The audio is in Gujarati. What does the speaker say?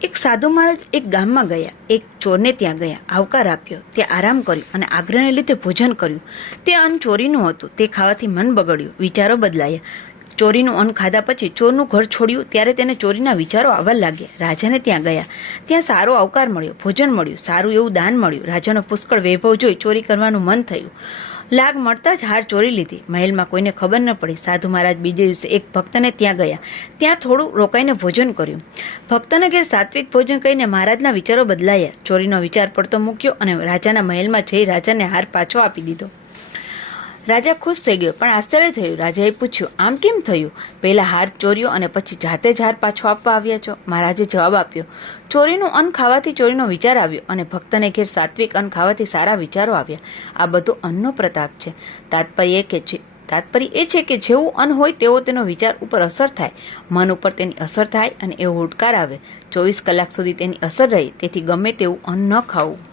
એક સાધુ મહારાજ એક ગામમાં ગયા. એક ચોરને ત્યાં ગયા, આવકાર આપ્યો, ત્યાં આરામ કર્યો અને આગ્રહને લીધે ભોજન કર્યું. તે અન્ન ચોરીનું હતું. તે ખાવાથી મન બગડ્યું, વિચારો બદલાયા. ચોરીનું અન્ન ખાધા પછી ચોરનું ઘર છોડ્યું ત્યારે તેને ચોરીના વિચારો આવવા લાગ્યા. રાજાને ત્યાં ગયા. ત્યાં સારો આવકાર મળ્યો, ભોજન મળ્યું, સારું એવું દાન મળ્યું. રાજાનો પુષ્કળ વૈભવ જોઈ ચોરી કરવાનું મન થયું. લાગ મળતા જ હાર ચોરી લીધી. મહેલમાં કોઈને ખબર ન પડી. સાધુ મહારાજ બીજે દિવસે એક ભક્તને ત્યાં ગયા. ત્યાં થોડું રોકાઈને ભોજન કર્યું. ભક્તને ઘેર સાત્વિક ભોજન કરીને મહારાજના વિચારો બદલાયા. ચોરીનો વિચાર પડતો મૂક્યો અને રાજાના મહેલમાં જઈ રાજાને હાર પાછો આપી દીધો. રાજા ખુશ થઈ ગયો, પણ આશ્ચર્ય થયું. રાજાએ પૂછ્યું, આમ કેમ થયું? પહેલા હાર ચોર્યો અને પછી જાતે જ હાર પાછો આપવા આવ્યા છો? મહારાજે જવાબ આપ્યો, ચોરીનું અન્ન ખાવાથી ચોરીનો વિચાર આવ્યો અને ભક્તને ઘેર સાત્વિક અન્ન ખાવાથી સારા વિચારો આવ્યા. આ બધો અન્નનો પ્રતાપ છે. તાત્પર્ય એ છે કે જેવું અન્ન હોય તેવો તેનો વિચાર ઉપર અસર થાય, મન ઉપર તેની અસર થાય અને એવો હુડકાર આવે. 24 કલાક સુધી તેની અસર રહે. તેથી ગમે તેવું અન્ન ન ખાવું.